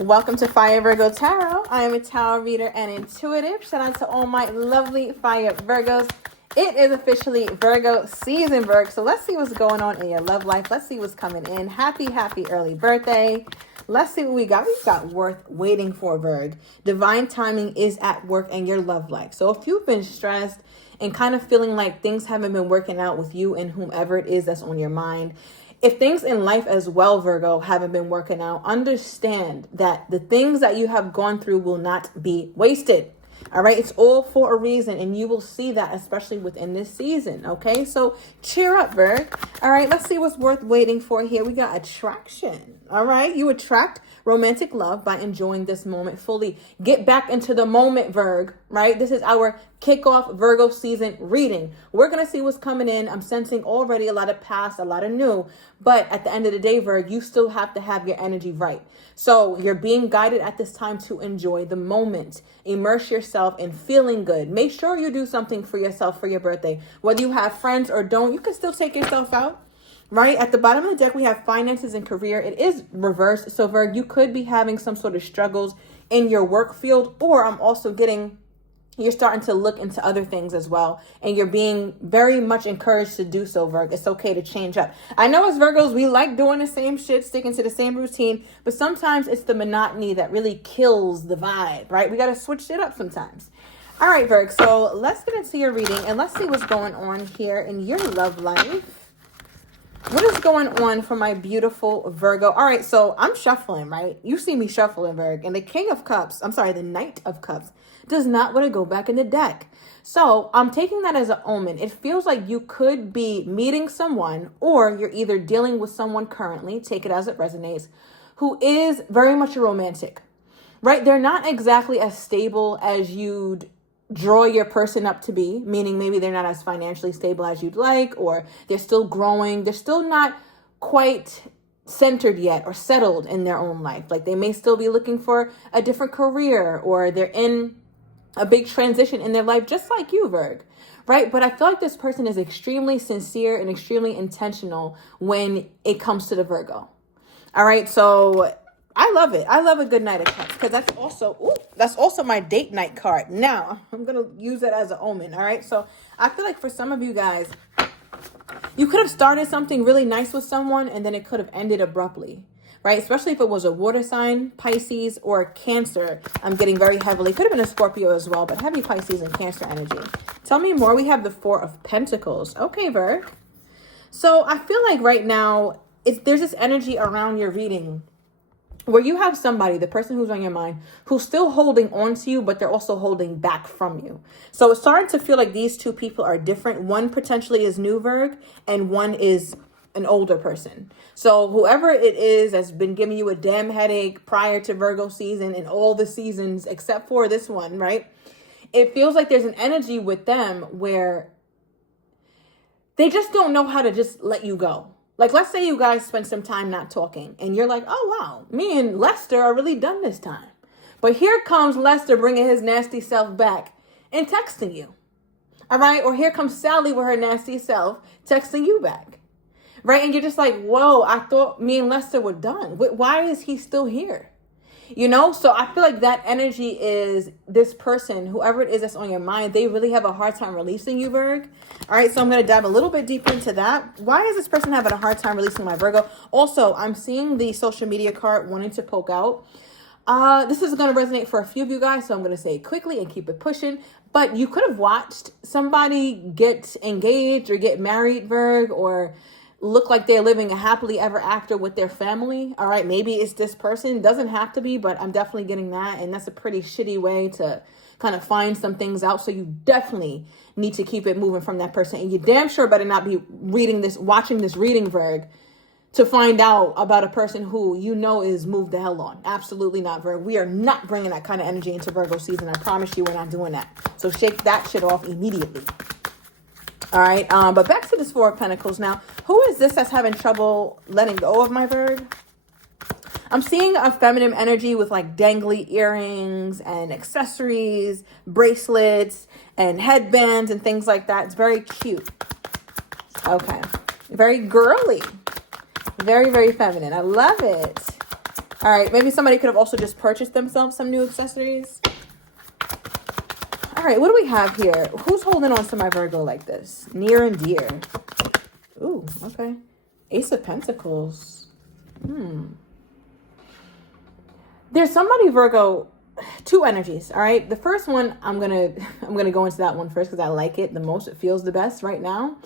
Welcome to Fire Virgo Tarot. I am a tarot reader and intuitive. Shout out to all my lovely Fire Virgos. It is officially Virgo season, Virgo. So let's see what's going on in your love life. Let's see what's coming in. Happy early birthday. Let's see what we got. We've got worth waiting for, Virgo. Divine timing is at work in your love life. So if you've been stressed and kind of feeling like things haven't been working out with you and whomever it is that's on your mind, if things in life as well, Virgo, haven't been working out, understand that the things that you have gone through will not be wasted. All right. It's all for a reason. And you will see that, especially within this season. Okay. So cheer up, Virgo. All right. Let's see what's worth waiting for here. We got attraction. All right. You attract romantic love by enjoying this moment fully. Get back into the moment, Virgo. Right. This is our kickoff Virgo season reading. We're going to see what's coming in. I'm sensing already a lot of past, a lot of new. But at the end of the day, Virgo, you still have to have your energy right. So you're being guided at this time to enjoy the moment. Immerse yourself in feeling good. Make sure you do something for yourself for your birthday. Whether you have friends or don't, you can still take yourself out. Right? At the bottom of the deck, we have finances and career. It is reversed. So Virgo, you could be having some sort of struggles in your work field, or I'm also getting you're starting to look into other things as well. And you're being very much encouraged to do so, Virgo. It's okay to change up. I know as Virgos, we like doing the same shit, sticking to the same routine. But sometimes it's the monotony that really kills the vibe, right? We got to switch it up sometimes. All right, Virgo. So let's get into your reading and let's see what's going on here in your love life. What is going on for my beautiful Virgo? All right, so I'm shuffling, right? You see me shuffling, Virgo. And the the Knight of Cups does not want to go back in the deck. So I'm taking that as an omen. It feels like you could be meeting someone, or you're either dealing with someone currently, take it as it resonates, who is very much a romantic, right? They're not exactly as stable as you'd draw your person up to be, meaning maybe they're not as financially stable as you'd like, or they're still growing. They're still not quite centered yet or settled in their own life. Like they may still be looking for a different career, or they're in a big transition in their life, just like you, Virgo, right? But I feel like this person is extremely sincere and extremely intentional when it comes to the Virgo. All right. So I love it. I love a good Knight of Cups because that's also my date night card. Now I'm going to use that as an omen. All right. So I feel like for some of you guys, you could have started something really nice with someone and then it could have ended abruptly, right? Especially if it was a water sign, Pisces, or Cancer. I'm getting very heavily. Could have been a Scorpio as well, but heavy Pisces and Cancer energy. Tell me more. We have the Four of Pentacles. Okay, Virgo. So I feel like right now, there's this energy around your reading where you have somebody, the person who's on your mind, who's still holding on to you, but they're also holding back from you. So it's starting to feel like these two people are different. One potentially is new, Virgo, and one is an older person. So whoever it is has been giving you a damn headache prior to Virgo season and all the seasons except for this one, right? It feels like there's an energy with them where they just don't know how to just let you go. Like, let's say you guys spend some time not talking and you're like, oh, wow, me and Lester are really done this time. But here comes Lester bringing his nasty self back and texting you. All right. Or here comes Sally with her nasty self texting you back. Right. And you're just like, whoa, I thought me and Lester were done. Why is he still here? You know, so I feel like that energy is this person, whoever it is that's on your mind, they really have a hard time releasing you, Virgo. All right, so I'm going to dive a little bit deeper into that. Why is this person having a hard time releasing my Virgo? Also, I'm seeing the social media card wanting to poke out. This is going to resonate for a few of you guys, so I'm going to say it quickly and keep it pushing. But you could have watched somebody get engaged or get married, Virgo, or look like they're living a happily ever after with their family. All right, maybe it's this person. Doesn't have to be, but I'm definitely getting that. And that's a pretty shitty way to kind of find some things out. So you definitely need to keep it moving from that person. And you damn sure better not be watching this reading, Virgo, to find out about a person who you know is moved the hell on. Absolutely not, Virgo. We are not bringing that kind of energy into Virgo season. I promise you we're not doing that. So shake that shit off immediately. All right, but back to this Four of Pentacles now. Who is this that's having trouble letting go of my Virgo? I'm seeing a feminine energy with like dangly earrings and accessories, bracelets and headbands and things like that. It's very cute. Okay, very girly. Very, very feminine. I love it. All right, maybe somebody could have also just purchased themselves some new accessories. All right, what do we have here? Who's holding on to my Virgo like this? Near and dear. Ooh, okay. Ace of Pentacles. There's somebody, Virgo, two energies, all right? The first one, I'm gonna go into that one first because I like it the most. It feels the best right now.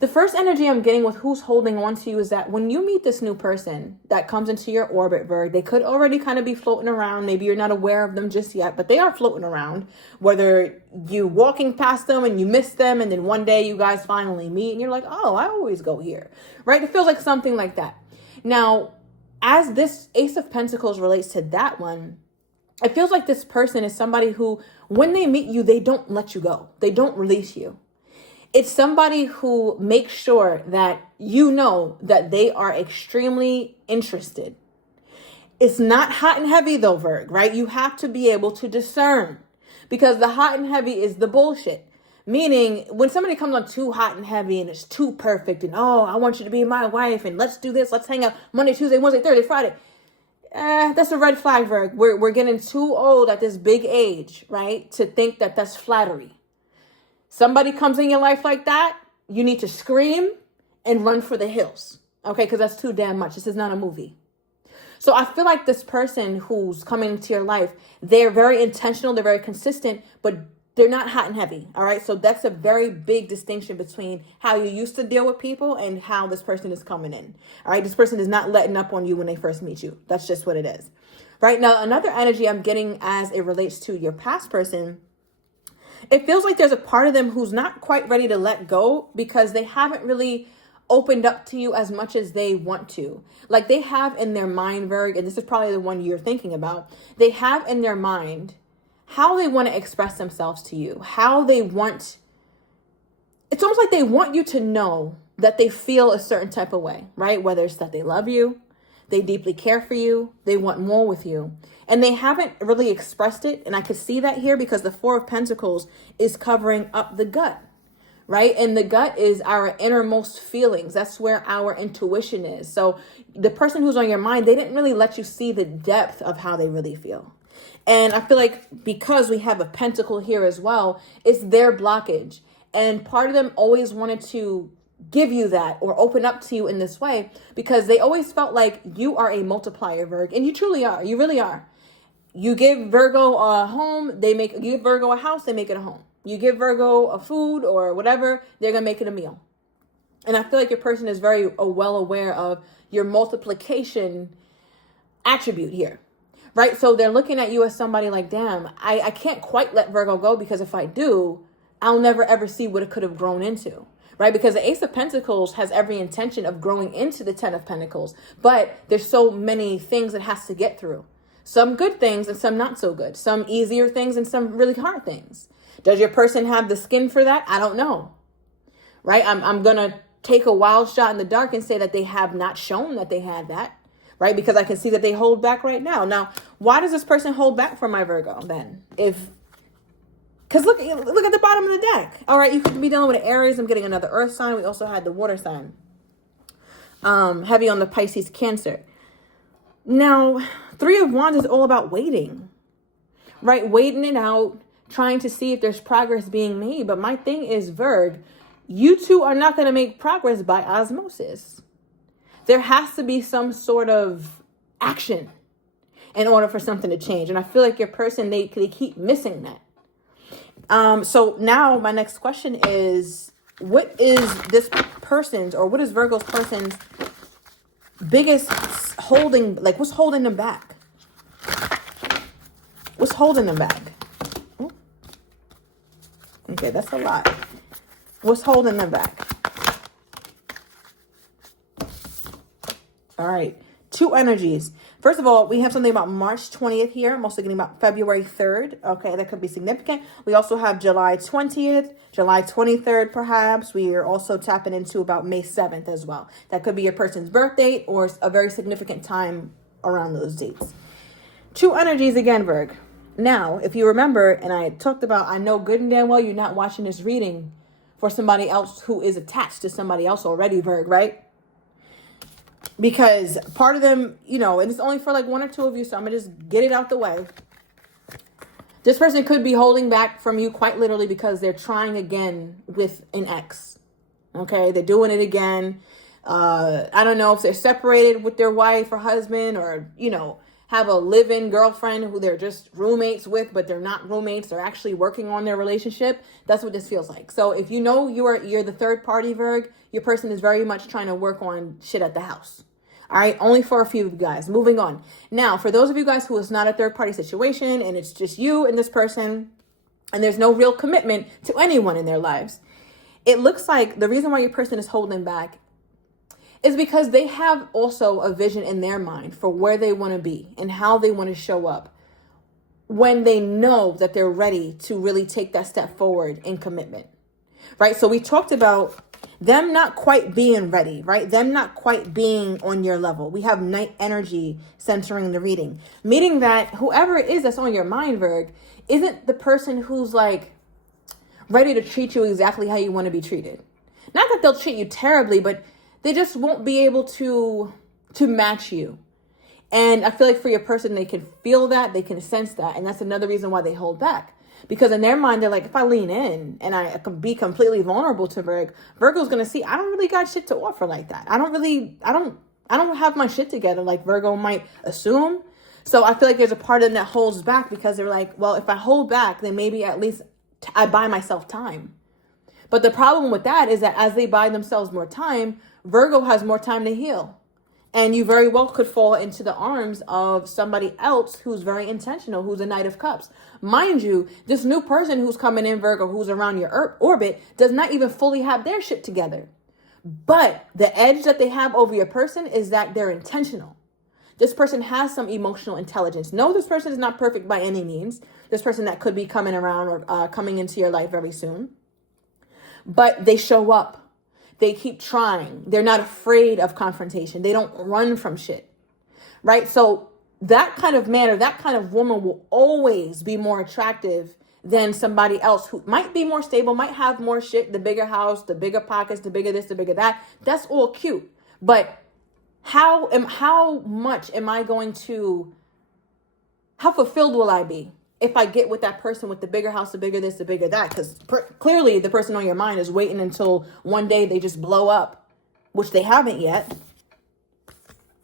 The first energy I'm getting with who's holding on to you is that when you meet this new person that comes into your orbit, Virg, they could already kind of be floating around. Maybe you're not aware of them just yet, but they are floating around. Whether you walking past them and you miss them, and then one day you guys finally meet and you're like, oh, I always go here, right? It feels like something like that. Now, as this Ace of Pentacles relates to that one, it feels like this person is somebody who, when they meet you, they don't let you go. They don't release you. It's somebody who makes sure that you know that they are extremely interested. It's not hot and heavy though, Virg, right? You have to be able to discern, because the hot and heavy is the bullshit. Meaning when somebody comes on too hot and heavy and it's too perfect and, oh, I want you to be my wife and let's do this. Let's hang out Monday, Tuesday, Wednesday, Thursday, Friday. That's a red flag, Virg. We're getting too old at this big age, right? To think that that's flattery. Somebody comes in your life like that, you need to scream and run for the hills, okay? Because that's too damn much. This is not a movie. So I feel like this person who's coming into your life, they're very intentional, they're very consistent, but they're not hot and heavy, all right? So that's a very big distinction between how you used to deal with people and how this person is coming in, all right? This person is not letting up on you when they first meet you. That's just what it is. Right now, another energy I'm getting as it relates to your past person, it feels like there's a part of them who's not quite ready to let go because they haven't really opened up to you as much as they want to. Like they have in their mind, Virg, and this is probably the one you're thinking about, they have in their mind how they want to express themselves to you, how they want, it's almost like they want you to know that they feel a certain type of way, right? Whether it's that they love you, they deeply care for you, they want more with you. And they haven't really expressed it. And I could see that here because the Four of Pentacles is covering up the gut, right? And the gut is our innermost feelings. That's where our intuition is. So the person who's on your mind, they didn't really let you see the depth of how they really feel. And I feel like because we have a pentacle here as well, it's their blockage. And part of them always wanted to give you that or open up to you in this way because they always felt like you are a multiplier, Virg. And you truly are. You really are. You give Virgo a home, give Virgo a house, they make it a home. You give Virgo a food or whatever, they're going to make it a meal. And I feel like your person is very well aware of your multiplication attribute here, right? So they're looking at you as somebody like, damn, I can't quite let Virgo go because if I do, I'll never ever see what it could have grown into, right? Because the Ace of Pentacles has every intention of growing into the Ten of Pentacles, but there's so many things it has to get through. Some good things and some not so good. Some easier things and some really hard things. Does your person have the skin for that? I don't know. Right? I'm going to take a wild shot in the dark and say that they have not shown that they had that. Right? Because I can see that they hold back right now. Now, why does this person hold back from my Virgo then? Because look at the bottom of the deck. All right, you could be dealing with an Aries. I'm getting another earth sign. We also had the water sign. Heavy on the Pisces, Cancer. Now, Three of Wands is all about waiting, right? Waiting it out, trying to see if there's progress being made. But my thing is, Virg, you two are not going to make progress by osmosis. There has to be some sort of action in order for something to change. And I feel like your person, they keep missing that. So now my next question is, what is this person's, or what is Virgo's person's biggest holding, like what's holding them back? What's holding them back? Ooh. Okay, that's a lot. What's holding them back? All right, two energies. First of all, we have something about March 20th here. I'm also getting about February 3rd. Okay, that could be significant. We also have July 20th, July 23rd, perhaps. We are also tapping into about May 7th as well. That could be your person's birth date or a very significant time around those dates. Two energies again, Virg. Now, if you remember, and I talked about, I know good and damn well you're not watching this reading for somebody else who is attached to somebody else already, Virg, right? Because part of them, and it's only for like one or two of you, so I'm going to just get it out the way. This person could be holding back from you quite literally because they're trying again with an ex. Okay, they're doing it again. I don't know if they're separated with their wife or husband, or, have a live-in girlfriend who they're just roommates with, but they're not roommates. They're actually working on their relationship. That's what this feels like. So if you know you're the third party, Virg, your person is very much trying to work on shit at the house. All right, only for a few of you guys. Moving on. Now, for those of you guys who is not a third party situation and it's just you and this person and there's no real commitment to anyone in their lives, it looks like the reason why your person is holding back is because they have also a vision in their mind for where they want to be and how they want to show up when they know that they're ready to really take that step forward in commitment, right? So we talked about them not quite being ready, right? Them not quite being on your level. We have night energy centering the reading, meaning that whoever it is that's on your mind, Virg, isn't the person who's like ready to treat you exactly how you want to be treated. Not that they'll treat you terribly, but they just won't be able to match you. And I feel like for your person, they can feel that, they can sense that. And that's another reason why they hold back. Because in their mind, they're like, if I lean in and I can be completely vulnerable to Virgo's going to see, I don't really got shit to offer like that. I don't have my shit together like Virgo might assume. So I feel like there's a part of them that holds back because they're like, well, if I hold back, then maybe at least I buy myself time. But the problem with that is that as they buy themselves more time, Virgo has more time to heal. And you very well could fall into the arms of somebody else who's very intentional, who's a Knight of Cups. Mind you, this new person who's coming in, Virgo, who's around your orbit, does not even fully have their shit together. But the edge that they have over your person is that they're intentional. This person has some emotional intelligence. No, this person is not perfect by any means. This person that could be coming around or coming into your life very soon. But they show up. They keep trying. They're not afraid of confrontation. They don't run from shit, right? So that kind of man or that kind of woman will always be more attractive than somebody else who might be more stable, might have more shit, the bigger house, the bigger pockets, the bigger this, the bigger that. That's all cute. But how fulfilled will I be if I get with that person with the bigger house, the bigger this, the bigger that? Because clearly the person on your mind is waiting until one day they just blow up, which they haven't yet.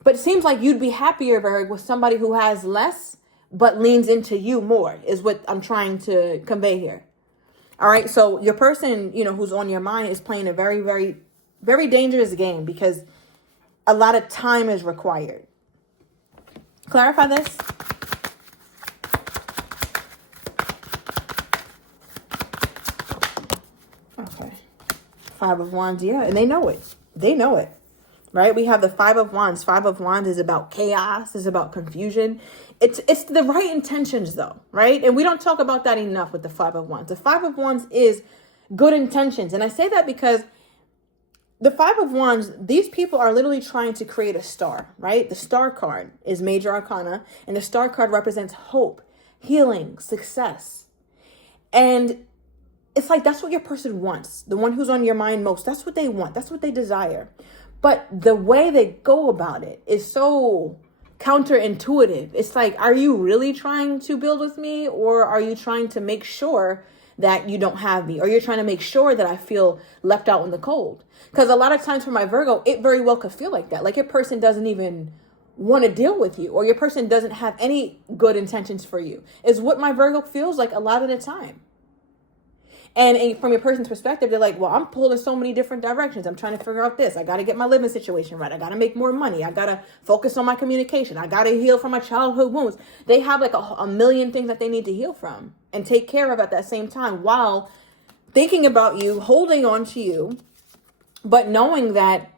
But it seems like you'd be happier, Virg, with somebody who has less but leans into you more, is what I'm trying to convey here. All right, so your person, who's on your mind is playing a very, very, very dangerous game because a lot of time is required. Clarify this. Okay. 5 of Wands, yeah, and they know it. They know it, right? We have the 5 of Wands. 5 of Wands is about chaos, is about confusion. It's the right intentions, though, right? And we don't talk about that enough with the 5 of Wands. The 5 of Wands is good intentions, and I say that because the 5 of Wands, these people are literally trying to create a star, right? The star card is major arcana, and the star card represents hope, healing, success. And it's like, that's what your person wants. The one who's on your mind most, that's what they want. That's what they desire. But the way they go about it is so counterintuitive. It's like, are you really trying to build with me? Or are you trying to make sure that you don't have me? Or you're trying to make sure that I feel left out in the cold? Because a lot of times for my Virgo, it very well could feel like that. Like your person doesn't even want to deal with you, or your person doesn't have any good intentions for you, is what my Virgo feels like a lot of the time. And from your person's perspective, they're like, well, I'm pulled in so many different directions. I'm trying to figure out this. I got to get my living situation right. I got to make more money. I got to focus on my communication. I got to heal from my childhood wounds. They have like a million things that they need to heal from and take care of at that same time while thinking about you, holding on to you, but knowing that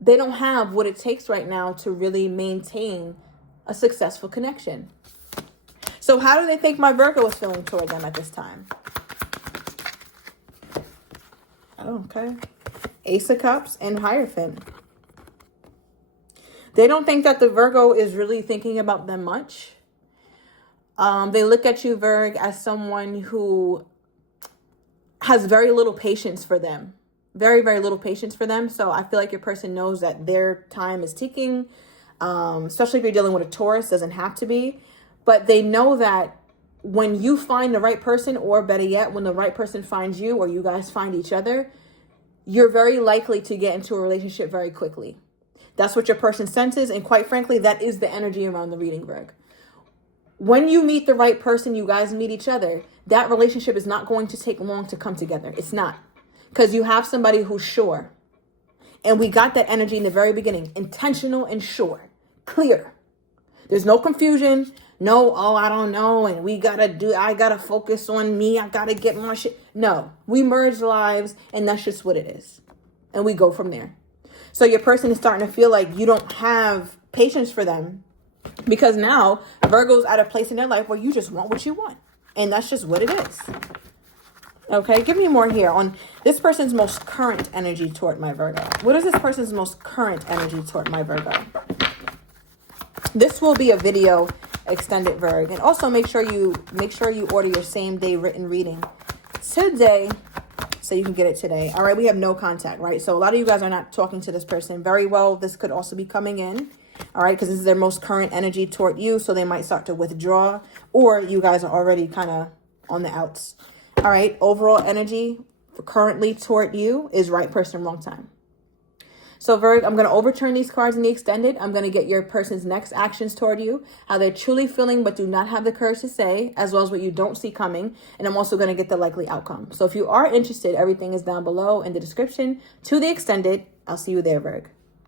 they don't have what it takes right now to really maintain a successful connection. So how do they think my Virgo is feeling toward them at this time? Oh, okay. Ace of Cups and Hierophant. They don't think that the Virgo is really thinking about them much. They look at you, Virg, as someone who has very little patience for them. very, very little patience for them. So I feel like your person knows that their time is ticking, especially if you're dealing with a Taurus, doesn't have to be. But they know that when you find the right person, or better yet, when the right person finds you or you guys find each other, you're very likely to get into a relationship very quickly. That's what your person senses. And quite frankly, that is the energy around the reading, Virg. When you meet the right person, you guys meet each other, that relationship is not going to take long to come together. It's not. Because you have somebody who's sure. And we got that energy in the very beginning. Intentional and sure. Clear. There's no confusion. No, oh, I don't know. And I gotta focus on me. I gotta get more shit. No, we merge lives and that's just what it is. And we go from there. So your person is starting to feel like you don't have patience for them, because now Virgo's at a place in their life where you just want what you want. And that's just what it is. Okay, give me more here on this person's most current energy toward my Virgo. What is this person's most current energy toward my Virgo? This will be a video extended, Virg. And also make sure you order your same day written reading today, so you can get it today. All right, we have no contact, right? So a lot of you guys are not talking to this person. Very well, this could also be coming in. All right, because this is their most current energy toward you, so they might start to withdraw, or you guys are already kind of on the outs. All right, overall energy currently toward you is right person, wrong time. So Virg, I'm going to overturn these cards in the extended. I'm going to get your person's next actions toward you, how they're truly feeling but do not have the courage to say, as well as what you don't see coming. And I'm also going to get the likely outcome. So if you are interested, everything is down below in the description to the extended. I'll see you there, Virg.